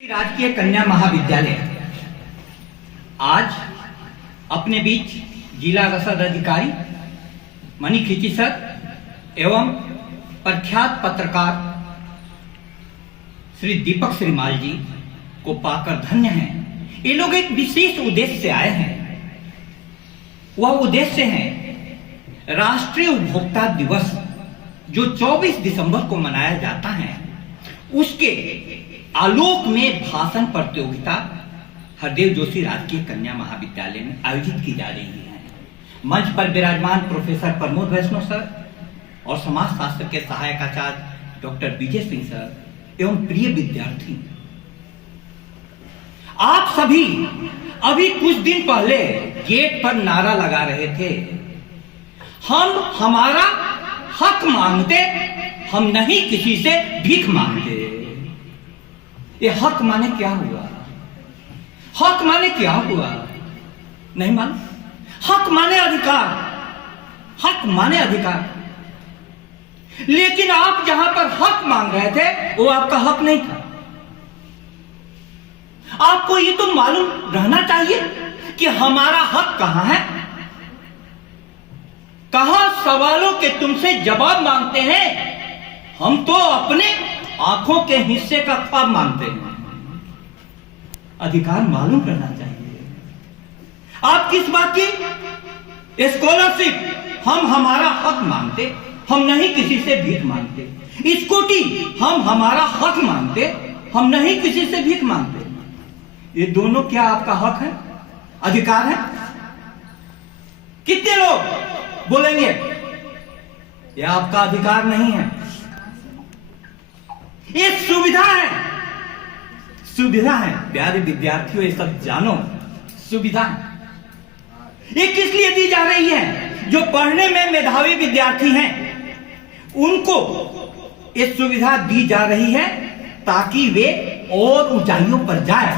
राजकीय कन्या महाविद्यालय आज अपने बीच जिला रसद अधिकारी मणि खींची सर एवं प्रख्यात पत्रकार श्री दीपक श्रीमाल जी को पाकर धन्य हैं। ये लोग एक विशेष उद्देश्य से आए हैं। वह उद्देश्य है राष्ट्रीय उपभोक्ता दिवस जो 24 दिसंबर को मनाया जाता है, उसके आलोक में भाषण प्रतियोगिता हरदेव जोशी राजकीय कन्या महाविद्यालय में आयोजित की जा रही है। मंच पर विराजमान प्रोफेसर प्रमोद वैष्णव सर और समाज शास्त्र के सहायक आचार्य डॉक्टर विजय सिंह सर एवं प्रिय विद्यार्थी, आप सभी अभी कुछ दिन पहले गेट पर नारा लगा रहे थे, हम हमारा हक मांगते, हम नहीं किसी से भीख मांगते। ये हक माने क्या हुआ? हक माने क्या हुआ? नहीं मालूम। हक माने अधिकार, हक माने अधिकार। लेकिन आप जहां पर हक मांग रहे थे वो आपका हक नहीं था। आपको ये तो मालूम रहना चाहिए कि हमारा हक कहां है, कहां सवालों के तुमसे जवाब मांगते हैं। हम तो अपने आंखों के हिस्से का ख्वाब मांगते हैं। अधिकार मालूम करना चाहिए। आप किस बात की? स्कॉलरशिप हम हमारा हक मांगते, हम नहीं किसी से भीख मांगते। स्कूटी हम हमारा हक मांगते, हम नहीं किसी से भीख मांगते। ये दोनों क्या आपका हक है, अधिकार है? कितने लोग बोलेंगे ये आपका अधिकार नहीं है, ये सुविधा है? सुविधा है प्यारे विद्यार्थियों, ये सब जानो, सुविधा है। ये किस लिए दी जा रही है? जो पढ़ने में मेधावी विद्यार्थी हैं उनको ये सुविधा दी जा रही है ताकि वे और ऊंचाइयों पर जाए,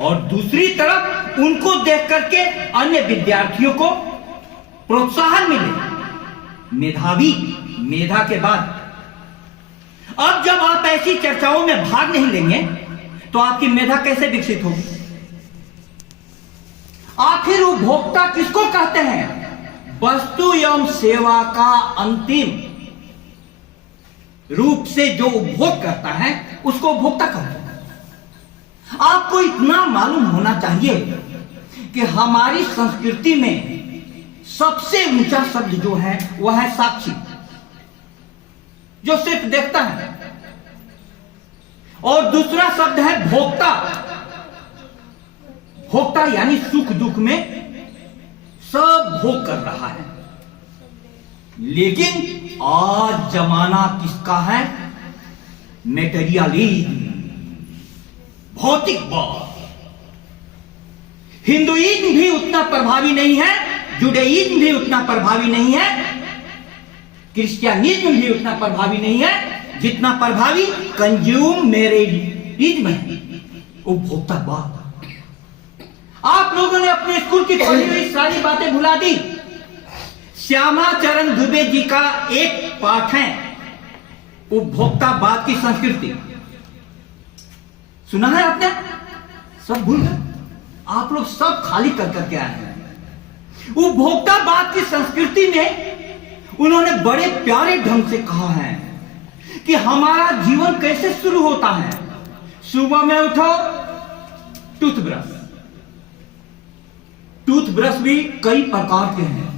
और दूसरी तरफ उनको देख करके अन्य विद्यार्थियों को प्रोत्साहन मिले। मेधावी, मेधा के बाद अब जब आप ऐसी चर्चाओं में भाग नहीं लेंगे तो आपकी मेधा कैसे विकसित होगी? आखिर उपभोक्ता किसको कहते हैं? वस्तु एवं सेवा का अंतिम रूप से जो उपभोग करता है उसको उपभोक्ता कहते हैं। आपको इतना मालूम होना चाहिए कि हमारी संस्कृति में सबसे ऊंचा शब्द जो है वह है साक्षी, जो सिर्फ देखता है, और दूसरा शब्द है भोक्ता। भोक्ता यानी सुख दुख में सब भोग कर रहा है। लेकिन आज जमाना किसका है? मेटेरियलिज्म, भौतिकवाद। हिंदुइज्म भी उतना प्रभावी नहीं है, जुडाइज्म भी उतना प्रभावी नहीं है, क्रिश्चियनिज्म भी उतना प्रभावी नहीं है जितना प्रभावी कंज्यूमरिज्म है, उपभोक्तावाद। आप लोगों ने अपने स्कूल की पढ़ी हुई सारी बातें भुला दी। श्यामा चरण दुबे जी का एक पाठ है उपभोक्तावाद की संस्कृति, सुना है आपने? सब भूल गए आप लोग, सब खाली कर करके आए हैं। उपभोक्तावाद की संस्कृति में उन्होंने बड़े प्यारे ढंग से कहा है कि हमारा जीवन कैसे शुरू होता है। सुबह में उठो, टूथब्रश, टूथब्रश भी कई प्रकार के हैं।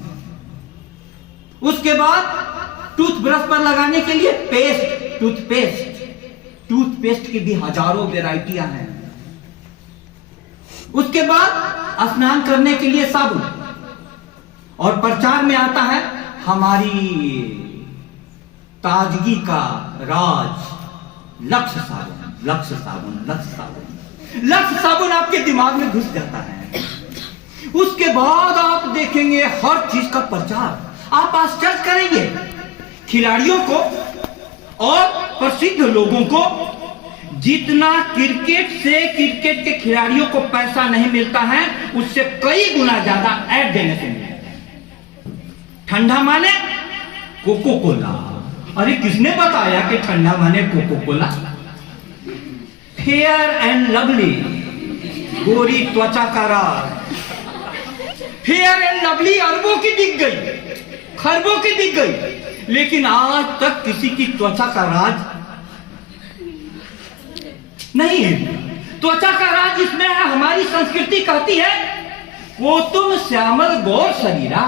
उसके बाद टूथब्रश पर लगाने के लिए पेस्ट, टूथपेस्ट, टूथपेस्ट की भी हजारों वैरायटियां हैं। उसके बाद स्नान करने के लिए साबुन, और प्रचार में आता है हमारी ताजगी का राज लक्ष्य साबुन, लक्ष्य साबुन, लक्ष्य साबुन। लक्ष्य साबुन आपके दिमाग में घुस जाता है। उसके बाद आप देखेंगे हर चीज का प्रचार। आप आश्चर्य करेंगे, खिलाड़ियों को और प्रसिद्ध लोगों को जितना क्रिकेट से, क्रिकेट के खिलाड़ियों को पैसा नहीं मिलता है, उससे कई गुना ज्यादा ऐड देने से मिलता है। ठंडा माने कोको कोला। अरे किसने बताया कि ठंडा माने Coca Cola? Fair and Lovely, गोरी त्वचा का राज। फेयर एंड लवली अरबों की दिख गई, खरबों की दिख गई, लेकिन आज तक किसी की त्वचा का राज नहीं है। त्वचा का राज इसमें है, हमारी संस्कृति कहती है वो तुम श्यामल गौर शरीरा।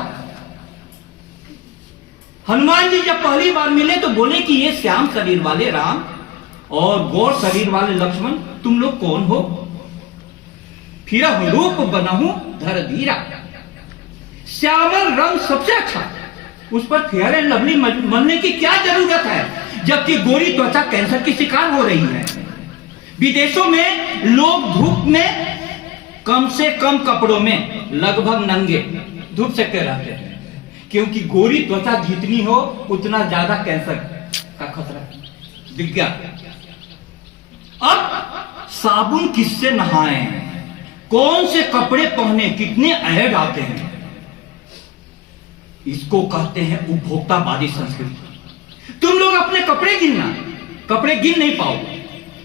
हनुमान जी जब पहली बार मिले तो बोले कि ये श्याम शरीर वाले राम और गौर शरीर वाले लक्ष्मण, तुम लोग कौन हो? फिर रूप बनहु धर धीरा। श्यामल रंग सबसे अच्छा, उस पर फेयर एंड लवली मलने की क्या जरूरत है, जबकि गोरी त्वचा कैंसर की शिकार हो रही है। विदेशों में लोग धूप में कम से कम कपड़ों में लगभग नंगे धूप सेकते रहते हैं, क्योंकि गोरी त्वचा जितनी हो उतना ज्यादा कैंसर का खतरा। विज्ञान। अब साबुन किससे नहाएं, कौन से कपड़े पहने, कितने ऐड आते हैं, इसको कहते हैं उपभोक्तावादी संस्कृति। तुम लोग अपने कपड़े गिनना, कपड़े गिन नहीं पाओगे,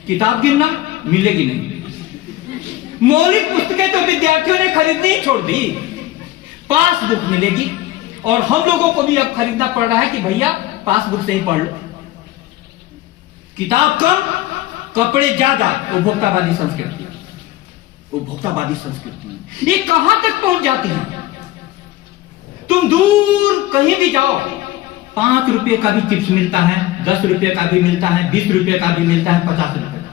किताब गिनना मिलेगी नहीं। मौलिक पुस्तकें तो विद्यार्थियों ने खरीदनी ही छोड़ दी, पासबुक मिलेगी, और हम लोगों को भी अब खरीदना पड़ रहा है कि भैया पासबुक से ही पढ़ लो। किताब कम, कपड़े ज्यादा। उपभोक्तावादी संस्कृति, उपभोक्तावादी संस्कृति ये कहां तक पहुंच जाती है? तुम दूर कहीं भी जाओ, 5 रुपए का भी चिप्स मिलता है, 10 रुपए का भी मिलता है, 20 रुपए का भी मिलता है, 50 रुपए का,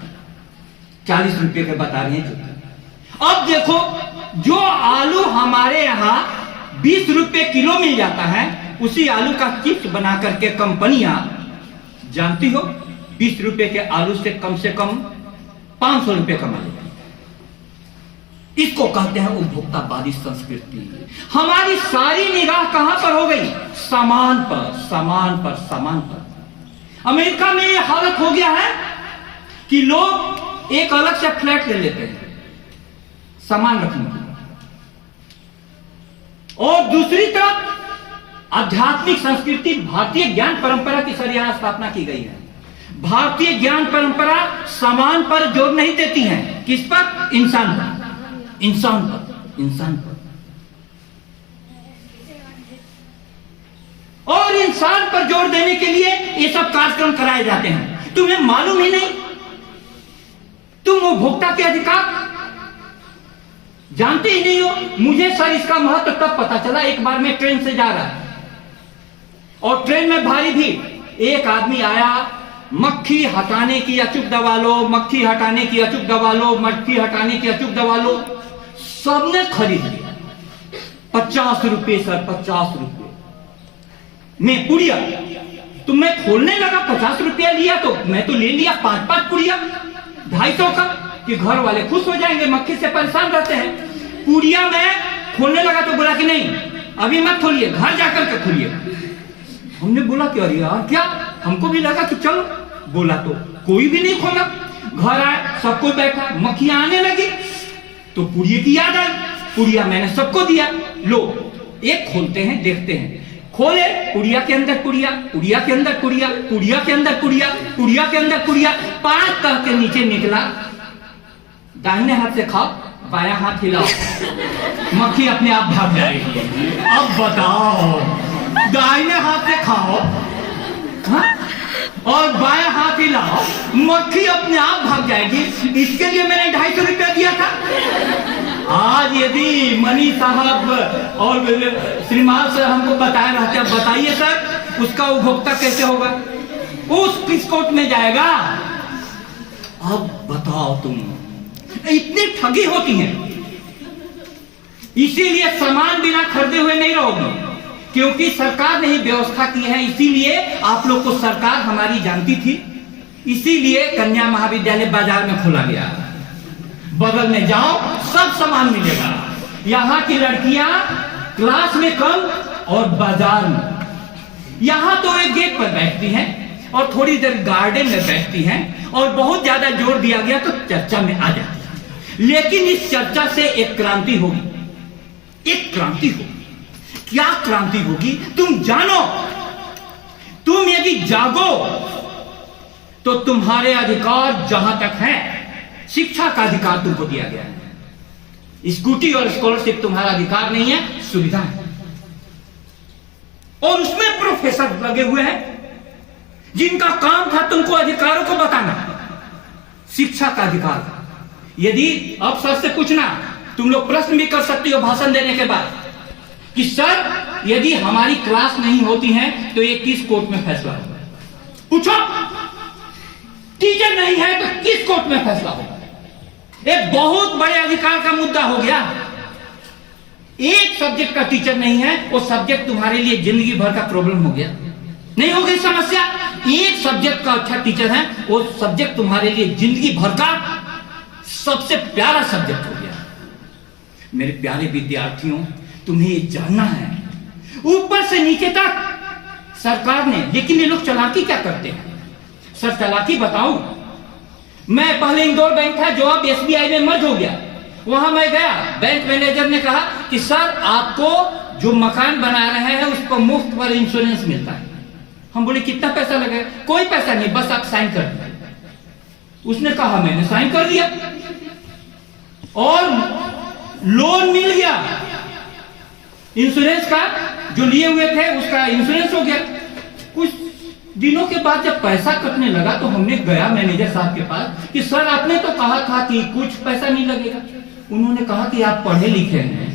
40 रुपए के बता रहे हैं। अब देखो, जो आलू हमारे यहां 20 रुपए किलो मिल जाता है, उसी आलू का चिप्स बना करके कंपनियां, जानती हो, 20 रुपए के आलू से कम 500 रुपए कमा लेती है। इसको कहते हैं उपभोक्तावादी संस्कृति। हमारी सारी निगाह कहां पर हो गई? सामान पर, सामान पर, सामान पर। अमेरिका में यह हालत हो गया है कि लोग एक अलग से फ्लैट ले लेते हैं सामान रखने के लिए, और दूसरी तरफ आध्यात्मिक संस्कृति, भारतीय ज्ञान परंपरा की सर यहां स्थापना की गई है। भारतीय ज्ञान परंपरा सामान पर जोर नहीं देती है, किस पर? इंसान पर, इंसान पर, इंसान पर। और इंसान पर जोर देने के लिए ये सब कार्यक्रम कराए जाते हैं। तुम्हें मालूम ही नहीं, तुम उपभोक्ता के अधिकार जानते ही नहीं हो। मुझे सर इसका महत्व तब पता चला, एक बार मैं ट्रेन से जा रहा और ट्रेन में भारी भीड़। एक आदमी आया, मक्खी हटाने की अचूक दवा लो, मक्खी हटाने की अचूक दवा लो, मक्खी हटाने की अचूक दवा लो, सबने खरीद लिया। 50 रुपए सर, 50 रुपए में पुड़िया। तो मैं खोलने लगा, 50 रुपया लिया तो मैं तो ले लिया 5-5 पुड़िया 250 का, कि घर वाले खुश हो जाएंगे, मक्खी से परेशान रहते हैं। पुड़िया मैं खोलने लगा तो बोला कि नहीं अभी मत खोलिए, घर जाकर के खोलिए। हमने बोला कि अरे यार क्या, हमको भी लगा कि चलो, बोला तो कोई भी नहीं खोला। घर आए, सबको बैठा, मक्खियां आने लगी तो पुड़िया की याद आई, पुड़िया मैंने सबको दिया, लो एक खोलते हैं, देखते हैं। खोले, पुड़िया के अंदर पुड़िया, पुड़िया के अंदर पुड़िया, पुड़िया के अंदर पुड़िया, पुड़िया के अंदर पुड़िया, 5 कह के नीचे निकला। दाहिने हाथ से खाओ, बायां हाथ हिलाओ, मक्खी अपने आप भाग जाएगी। अब बताओ, दाहिने हाथ से खाओ, हाँ? और बायां हाथ हिलाओ, मक्खी अपने आप भाग जाएगी। इसके लिए मैंने 250 रुपया दिया था। आज यदि मनी साहब और श्रीमान सर हमको बताए रहते, अब बताइए सर उसका उपभोक्ता कैसे होगा, उस किस कोर्ट में जाएगा? अब बताओ तुम, इतनी ठगी होती है। इसीलिए सामान बिना खरीदे हुए नहीं रहोगे, क्योंकि सरकार ने ही व्यवस्था की है। इसीलिए आप लोग को सरकार हमारी जानती थी, इसीलिए कन्या महाविद्यालय बाजार में खोला गया। बगल में जाओ, सब सामान मिलेगा। यहाँ की लड़कियां क्लास में कम और बाजार में, यहाँ तो एक गेट पर बैठती हैं और थोड़ी देर गार्डन में बैठती हैं, और बहुत ज्यादा जोर दिया गया तो चर्चा में आ जाती है। लेकिन इस चर्चा से एक क्रांति होगी, एक क्रांति होगी। क्या क्रांति होगी? तुम जानो, तुम यदि जागो तो तुम्हारे अधिकार जहां तक हैं शिक्षा का अधिकार तुमको दिया गया है। स्कूटी और स्कॉलरशिप तुम्हारा अधिकार नहीं है, सुविधा है। और उसमें प्रोफेसर लगे हुए हैं जिनका काम था तुमको अधिकारों को बताना। शिक्षा का अधिकार। यदि अब सर से पूछना, तुम लोग प्रश्न भी कर सकते हो भाषण देने के बाद कि सर यदि हमारी क्लास नहीं होती है तो ये किस कोर्ट में फैसला होगा? पूछो। टीचर नहीं है तो किस कोर्ट में फैसला होगा? एक बहुत बड़े अधिकार का मुद्दा हो गया। एक सब्जेक्ट का टीचर नहीं है, वो सब्जेक्ट तुम्हारे लिए जिंदगी भर का प्रॉब्लम हो गया। नहीं हो गई समस्या? एक सब्जेक्ट का अच्छा टीचर है, वो सब्जेक्ट तुम्हारे लिए जिंदगी भर का सबसे प्यारा सब्जेक्ट हो गया। मेरे प्यारे विद्यार्थियों, तुम्हें ये जानना है ऊपर से नीचे तक सरकार ने, लेकिन ये लोग चालाकी क्या करते हैं? सर चालाकी बताऊं, मैं पहले इंदौर बैंक था जो अब एसबीआई में मर्ज हो गया, वहां मैं गया, बैंक मैनेजर ने कहा कि सर आपको जो मकान बना रहे हैं उस पर मुफ्त पर इंश्योरेंस मिलता है। हम बोले कितना पैसा लगेगा? कोई पैसा नहीं, बस आप साइन कर दीजिए। उसने कहा मैंने साइन कर दिया और लोन मिल गया। इंश्योरेंस का जो लिए हुए थे उसका इंश्योरेंस हो गया। कुछ दिनों के बाद जब पैसा कटने लगा तो हमने गया मैनेजर साहब के पास कि सर आपने तो कहा था कि कुछ पैसा नहीं लगेगा। उन्होंने कहा कि आप पढ़े लिखे हैं,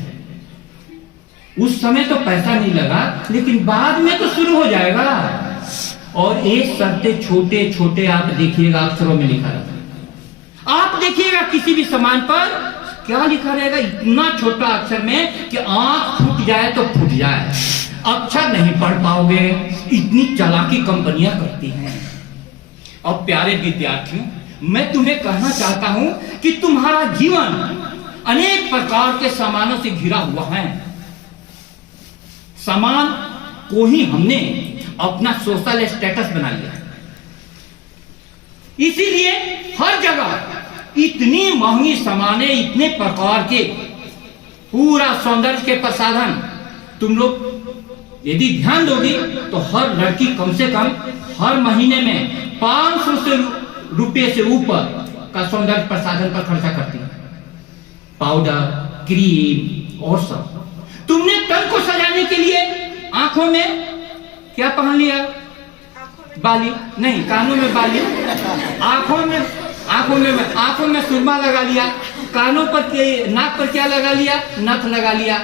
उस समय तो पैसा नहीं लगा लेकिन बाद में तो शुरू हो जाएगा। और एक शर्तें छोटे छोटे आप देखिएगा अक्षरों में लिखा रहता। आप देखिएगा किसी भी सामान पर क्या लिखा रहेगा, इतना छोटा अक्षर में कि आंख फूट जाए तो फूट जाए, अक्षर नहीं पढ़ पाओगे। इतनी चालाकी कंपनियां करती हैं। और प्यारे विद्यार्थियों, मैं तुम्हें कहना चाहता हूं कि तुम्हारा जीवन अनेक प्रकार के सामानों से घिरा हुआ है। सामान को ही हमने अपना सोशल स्टेटस बना लिया, इसीलिए हर जगह इतनी महंगी सामानें, इतने प्रकार के पूरा सौंदर्य के प्रसाधन। तुम लोग यदि ध्यान दोगी तो हर लड़की कम से कम हर महीने में 500 रुपए से ऊपर का सौंदर्य प्रसाधन पर खर्चा करती है। पाउडर, क्रीम और सब। तुमने तन को सजाने के लिए आंखों में क्या पहन लिया? बाली नहीं, कानों में बाली, आंखों में सुरमा लगा लिया, कानों पर नाक पर क्या लगा लिया? नथ लगा लिया।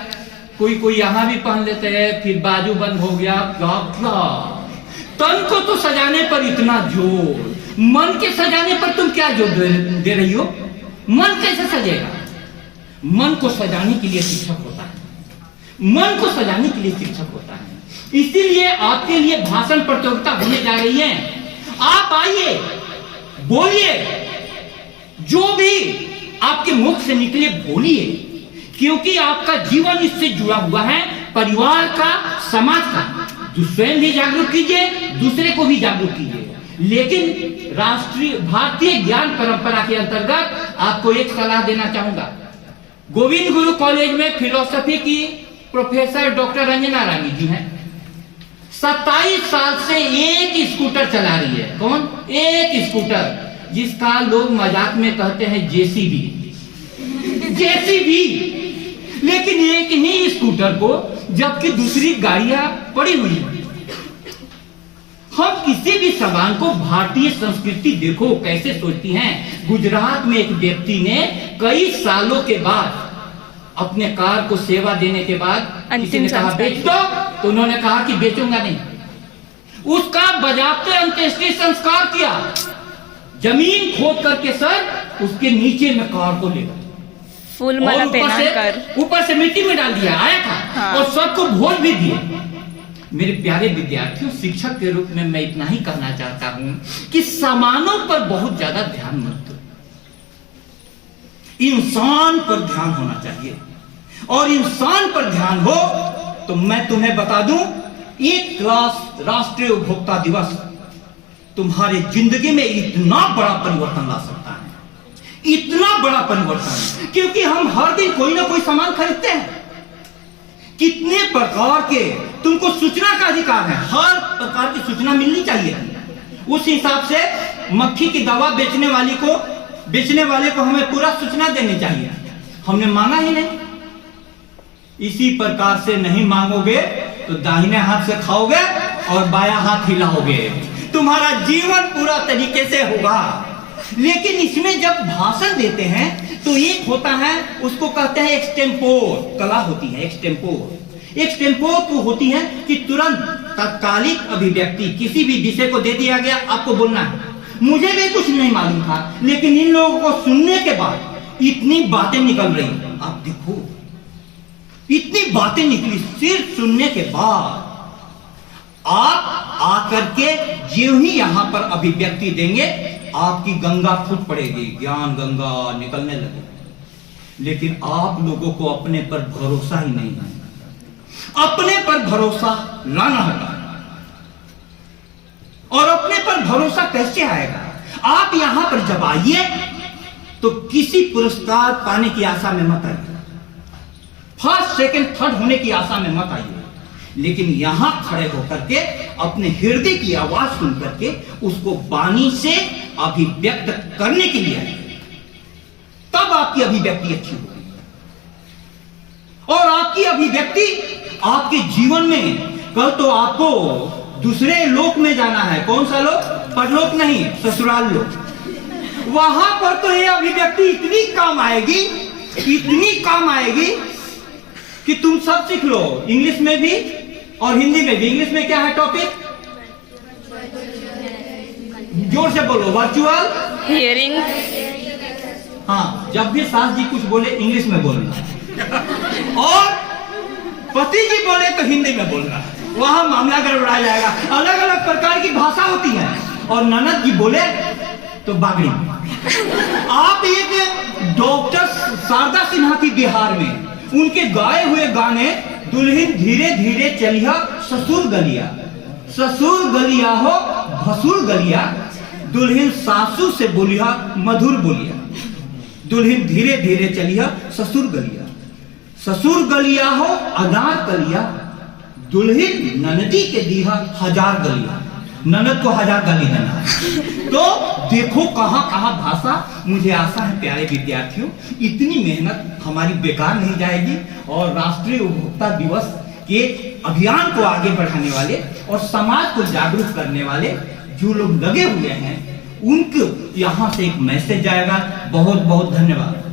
कोई यहां भी पहन लेते हैं, फिर बाजू बंद हो गया। तन को तो सजाने पर इतना जोर, मन के सजाने पर तुम क्या जोर दे रही हो? मन कैसे सजेगा? मन को सजाने के लिए शिक्षक होता है, मन को सजाने के लिए शिक्षक होता है। इसीलिए आपके लिए भाषण प्रतियोगिता होने जा रही है। आप आइए, बोलिए, जो भी आपके मुख से निकले बोलिए, क्योंकि आपका जीवन इससे जुड़ा हुआ है, परिवार का, समाज का। स्वयं भी जागरूक कीजिए, दूसरे को भी जागरूक कीजिए। लेकिन भारतीय ज्ञान परंपरा के अंतर्गत आपको एक सलाह देना चाहूंगा। गोविंद गुरु कॉलेज में फिलोसफी की प्रोफेसर डॉक्टर रंजना रानी जी हैं। 27 साल से एक स्कूटर चला रही है। कौन? एक स्कूटर, जिसका लोग मजाक में कहते हैं जेसीबी। लेकिन एक ही स्कूटर को, जबकि दूसरी गाड़ियां पड़ी हुई हैं। हम किसी भी सामान को, भारतीय संस्कृति देखो कैसे सोचती हैं। गुजरात में एक व्यक्ति ने कई सालों के बाद अपने कार को सेवा देने के बाद किसी ने कहा बेच दो, तो उन्होंने कहा कि बेचूंगा नहीं। उसका बजाते अंत्येष्टि संस्कार किया, जमीन खोद करके सर उसके नीचे में कार को ले गए, फूल माला पहनाकर ऊपर से मिट्टी में डाल दिया, आया था। हाँ। और सबको भोज भी दिए। मेरे प्यारे विद्यार्थियों, शिक्षक के रूप में मैं इतना ही कहना चाहता हूं कि सामानों पर बहुत ज्यादा ध्यान मत दो, इंसान पर ध्यान होना चाहिए। और इंसान पर ध्यान हो तो मैं तुम्हें बता दूं, एक राष्ट्रीय उपभोक्ता दिवस तुम्हारे जिंदगी में इतना बड़ा परिवर्तन ला सकता है, इतना बड़ा परिवर्तन। क्योंकि हम हर दिन कोई ना कोई सामान खरीदते हैं। कितने प्रकार के, तुमको सूचना का अधिकार है, हर प्रकार की सूचना मिलनी चाहिए। उस हिसाब से मक्खी की दवा बेचने वाली को बेचने वाले को हमें पूरा सूचना देनी चाहिए। हमने मांगा ही नहीं। इसी प्रकार से नहीं मांगोगे तो दाहिने हाथ से खाओगे और बाया हाथ हिलाओगे, तुम्हारा जीवन पूरा तरीके से होगा। लेकिन इसमें जब भाषण देते हैं तो एक होता है, उसको कहते हैं एक्सटेम्पोर, कला होती है एक्सटेम्पोर। एक्सटेम्पोर वो होती है कि तुरंत तत्कालिक अभिव्यक्ति, किसी भी विषय को दे दिया गया, आपको बोलना है। मुझे भी कुछ नहीं मालूम था, लेकिन इन लोगों को सुनने के बाद इतनी बातें निकल रही, आप देखो इतनी बातें निकली सिर्फ सुनने के बाद। आप आकर के जो ही यहां पर अभिव्यक्ति देंगे, आपकी गंगा फूट पड़ेगी, ज्ञान गंगा निकलने लगेगी। लेकिन आप लोगों को अपने पर भरोसा ही नहीं है, अपने पर भरोसा लाना होगा। और अपने पर भरोसा कैसे आएगा? आप यहां पर जब आइए तो किसी पुरस्कार पाने की आशा में मत आइए, फर्स्ट सेकंड थर्ड होने की आशा में मत आइए, लेकिन यहां खड़े होकर के अपने हृदय की आवाज सुन करके उसको वाणी से अभिव्यक्त करने के लिए आइए, तब आपकी अभिव्यक्ति अच्छी होगी। और आपकी अभिव्यक्ति आपके जीवन में, कल तो आपको दूसरे लोक में जाना है। कौन सा लोक? परलोक नहीं, ससुराल लोक। वहां पर तो ये अभिव्यक्ति इतनी काम आएगी, इतनी काम आएगी कि तुम सब सीख लो, इंग्लिश में भी और हिंदी में भी। इंग्लिश में क्या है टॉपिक? जोर से बोलो, वर्चुअल हियरिंग। हाँ, जब भी सास जी कुछ बोले इंग्लिश में बोलना, और पति जी बोले तो हिंदी में बोलना, वहां मामला गड़बड़ा जाएगा। अलग अलग प्रकार की भाषा होती है। और ननद जी बोले तो बागड़ी। आप एक डॉक्टर शारदा सिन्हा की बिहार में, उनके गाए हुए गाने, दुल्हन धीरे धीरे चलिया ससुर गलिया, ससुर गलिया हो भसुर गलिया, दुल्हन सासू से बोलिया मधुर बोलिया, दुल्हन धीरे धीरे चलिया ससुर गलिया, ससुर गलिया हो अनार कलिया, दुल्हन ननदी के दीहा हजार गलिया। ननद को हजार गाली देना। तो देखो कहां कहां भाषा। मुझे आशा है प्यारे विद्यार्थियों, इतनी मेहनत हमारी बेकार नहीं जाएगी। और राष्ट्रीय उपभोक्ता दिवस के अभियान को आगे बढ़ाने वाले और समाज को जागरूक करने वाले जो लोग लगे हुए हैं, उनको यहां से एक मैसेज जाएगा। बहुत बहुत धन्यवाद।